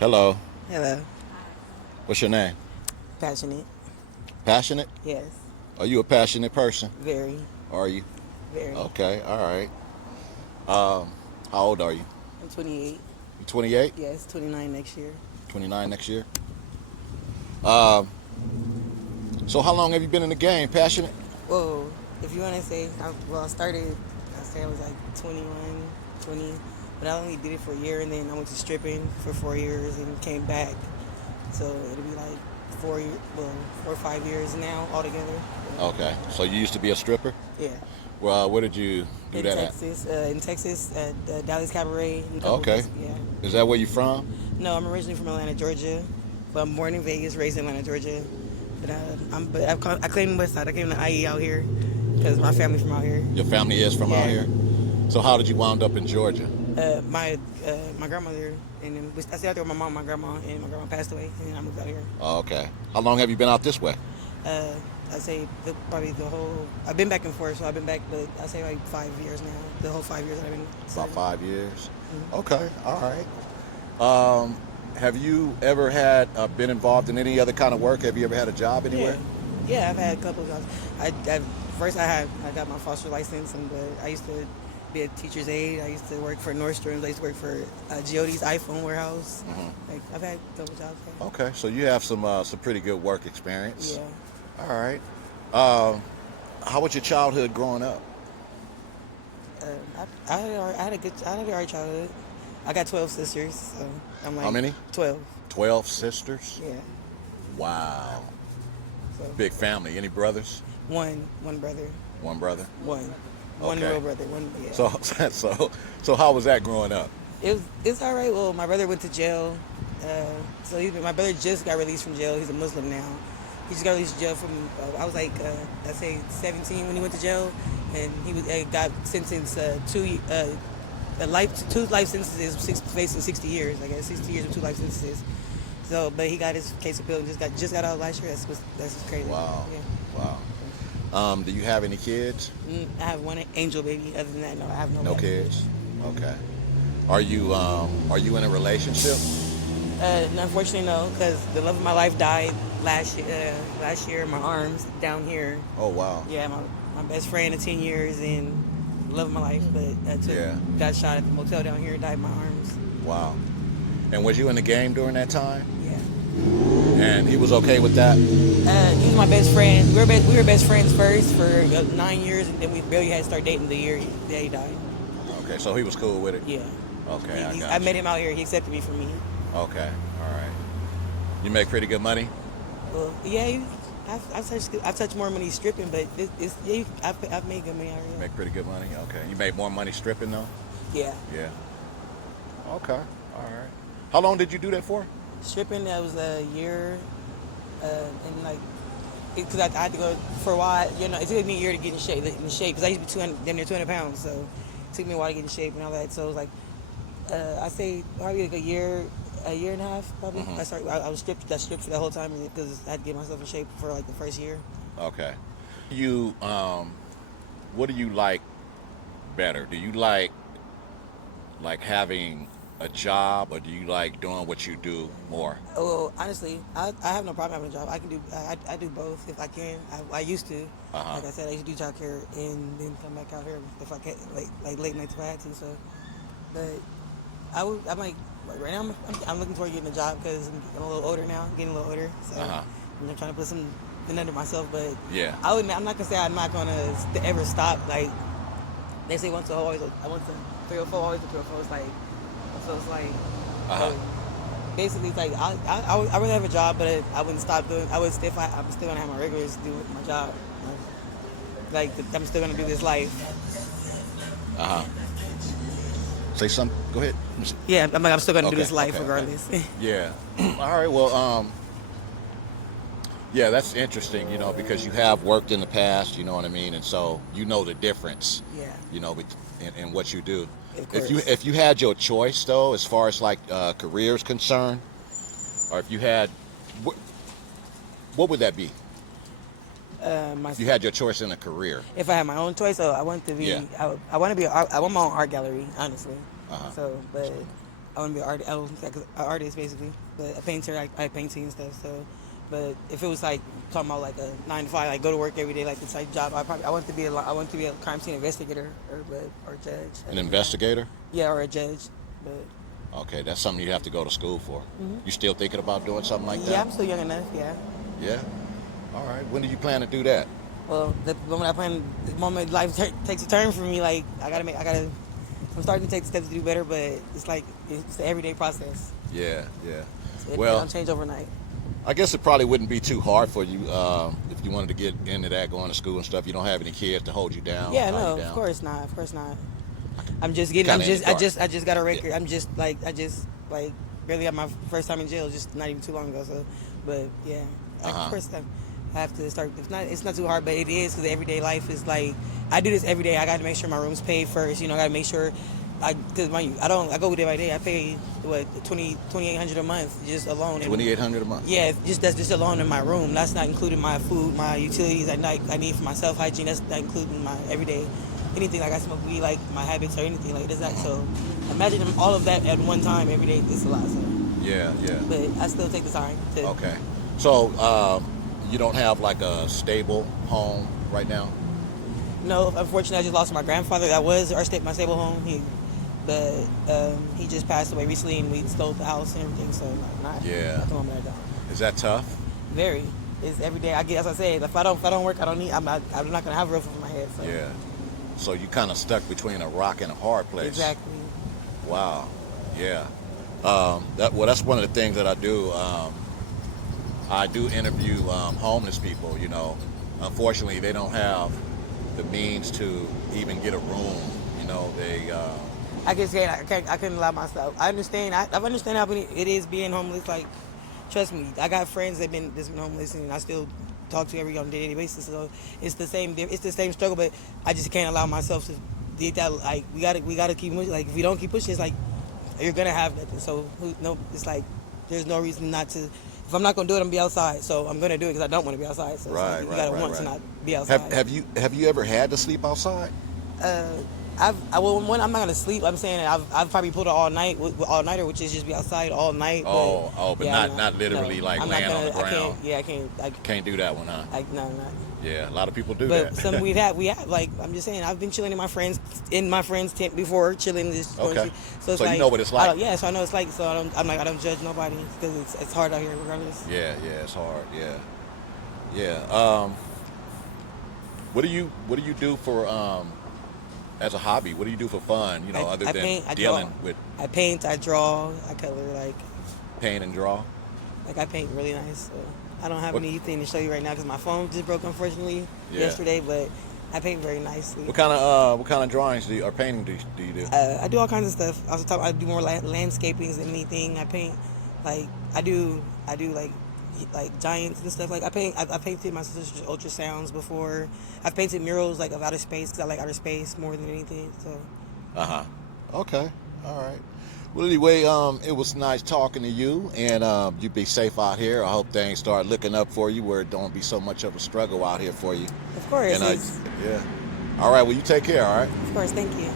Hello. Hello. What's your name? Passionate. Passionate? Yes. Are you a passionate person? Very. Are you? Very. Okay. All right. How old are you? I'm 28. You 28? Yes, 29 next year. 29 next year? Um, so how long have you been in the game? Passionate? Whoa. If you want to say, I started, I say I was like 21, 20, but I only did it for a year, and then I went to stripping for 4 years and came back. So it'll be like 4 or 5 years now altogether. Okay. So you used to be a stripper? Yeah. Well, where did you do In that Texas, at Dallas Cabaret. And a at? couple Okay. places, yeah. Is that where you from? No, I'm originally from Atlanta, Georgia, but I'm born in Vegas, raised in Atlanta, Georgia. I claim West Side. I came to IE out here because my family from out here. Your family is from out Yeah. here? So how did you wind up in Georgia? My grandmother, and then I stayed out there with my mom, my grandma, and my grandma passed away, and then I moved out here. Oh, okay. How long have you been out this way? I say probably the whole. I've been back and forth, so I've been back, but I say like 5 years now. The whole 5 years that I've been. About serving. 5 years? Mhm. Okay. All right. Have you ever been involved in any other kind of work? Have you ever had a job anywhere? Yeah. Yeah, I've had a couple of jobs. First I got my foster license, and I used to be a teacher's aide. I used to work for Nordstrom's. I used to work for Geody's iPhone warehouse. Like I've had a couple jobs. Yeah. Okay, so you have some pretty good work experience. Yeah. All right. Um, how was your childhood growing up? I had a very childhood. I got 12 sisters, so I'm like How many? 12. 12 sisters? Yeah. Wow. So Big family. Any brothers? one brother, One brother? one Okay. real brother, one. Yeah. So how was that growing up? It's all right. Well, my brother went to jail. My brother just got released from jail. He's a Muslim now. He just got released from jail from. I was like, I say 17 when he went to jail, and he got sentenced two life sentences, facing 60 years. I guess 60 years with 2 life sentences. So, but he got his case appealed and just got out last year. That's just crazy. Wow. Yeah. Wow. Do you have any kids? I have one angel baby. Other than that, no, I have no. No kids? Okay. Are you in a relationship? Unfortunately, no, because the love of my life died last year. Last year, in my arms down here. Oh, wow. Yeah, my best friend of 10 years and love of my life, but got shot at the motel down here and died in my arms. Wow. And was you in the game during that time? Yeah. And he was okay with that? He was my best friend. We were best friends first for 9 years, and then we barely had to start dating the year that he died. Okay, so he was cool with it? Yeah. Okay, I met him out here. He accepted me for me. Okay, all right. You make pretty good money? Well, yeah, I've touched more money stripping, but I've made good money out here. Make pretty good money? Okay. You made more money stripping though? Yeah. Yeah. Okay, all right. How long did you do that for? Stripping, that was a year, and like, because I had to go for a while. It took me a year to get in shape. Because I used to be damn near 200 pounds, so it took me a while to get in shape and all that. So it was like, I say probably like a year and a half, probably. I was stripped for the whole time because I had to get myself in shape for like the first year. Okay. What do you like better? Do you like having a job, or do you like doing what you do more? Well, honestly, I have no problem having a job. I do both if I can. I used to. Like I said, I used to do childcare and then come back out here if I can, late nights if I had to. So, but I'm like right now I'm looking toward getting a job because I'm a little older now. I'm getting a little older, so I'm trying to put something under myself. But yeah, I'm not gonna say I'm not gonna ever stop. Like they say, once always. I want to 304, always a 304. It's like. So it's like, basically, it's like I would have a job, but I wouldn't stop doing. I'm still gonna have my regulars do my job. Like I'm still gonna do this life. Say something. Go ahead. Yeah, I'm still gonna do this life regardless. Okay. Yeah. All right. Well, yeah, that's interesting. Because you have worked in the past. You know what I mean, and so you know the difference. Yeah. In what you do. If you had your choice though, as far as like careers concerned, or if you had, what would that be? If you had your choice in a career. If I had my own choice, I want to be. Yeah. I want to be. I want my own art gallery, honestly. So, but I want to be an artist basically, but a painter. I painting and stuff. So, but if it was like talking about like a 9 to 5, like go to work every day, like the type job, I want to be a crime scene investigator or judge. An investigator? Yeah, or a judge. But Okay, that's something you have to go to school for. You still thinking about doing something like that? yeah, I'm still young enough. Yeah. Yeah. All right. When do you plan to do that? Well, the moment life takes a turn for me, like I'm starting to take steps to do better, but it's like it's the everyday process. Yeah, yeah. So it Well, don't change overnight. I guess it probably wouldn't be too hard for you if you wanted to get into that, going to school and stuff. You don't have any kids to hold you down. Yeah, tie no, you down. of course not. I just got a record. Yeah. I just barely got my first time in jail, just not even too long ago. So, but yeah, of course I have to start. It's not too hard, but it is because everyday life is like I do this every day. I got to make sure my room's paid first. You know, I got to make sure I go day by day. I pay what $2,800 a month just alone. $2,800 a month. Yeah, that's just alone in my room. That's not including my food, my utilities I need for my self hygiene. That's not including my everyday anything like I smoke weed, like my habits or anything like that. So imagine all of that at one time every day. It's a lot. So. Yeah, yeah. But I still take the time to. Okay. So you don't have like a stable home right now? No, unfortunately, I just lost my grandfather. That was my stable home. He just passed away recently, and we sold the house and everything. So not at the moment I don't. Is that tough? Very. It's every day. As I said, if I don't work, I'm not gonna have a roof over my head. So. Yeah. So you kind of stuck between a rock and a hard place. Exactly. Wow. Yeah. That's one of the things that I do. I do interview homeless people. You know, unfortunately, they don't have the means to even get a room. You know, they. I couldn't allow myself. I understand. I understand how it is being homeless. Like, trust me, I got friends that's been homeless, and I still talk to every on a daily basis. So it's the same struggle. But I just can't allow myself to do that. Like, we gotta keep pushing. Like, if we don't keep pushing, it's like you're gonna have nothing. So it's like there's no reason not to. If I'm not gonna do it, I'm gonna be outside. So I'm gonna do it because I don't want to be outside. So right, you gotta want to not be outside. Have you ever had to sleep outside? I'm not gonna sleep. I'm saying I've probably pulled an all nighter, which is just be outside all night. But not literally like laying on the ground. I can't do that one, huh? No. Yeah, a lot of people do but that. Some we have like I'm just saying I've been chilling in my friends tent before chilling this. Okay. So it's you like, know what it's like. So I know it's like. So I don't judge nobody because it's hard out here regardless. Yeah, it's hard. Yeah. What do you do for as a hobby? What do you do for fun? You know, other than dealing with. I paint. I draw. I color. Like. Paint and draw. Like I paint really nice. So I don't have anything to show you right now because my phone just broke unfortunately yesterday. But I paint very nicely. What kind of drawings or painting do you do? I do all kinds of stuff. I do more landscapings than anything. I paint like I do like giants and stuff. Like I painted my sister's ultrasounds before. I've painted murals like of outer space because I like outer space more than anything. So. Okay. All right. Well, anyway, it was nice talking to you, and you be safe out here. I hope things start looking up for you, where it don't be so much of a struggle out here for you. Of course. And yeah. All right. Well, you take care. All right. Of course. Thank you.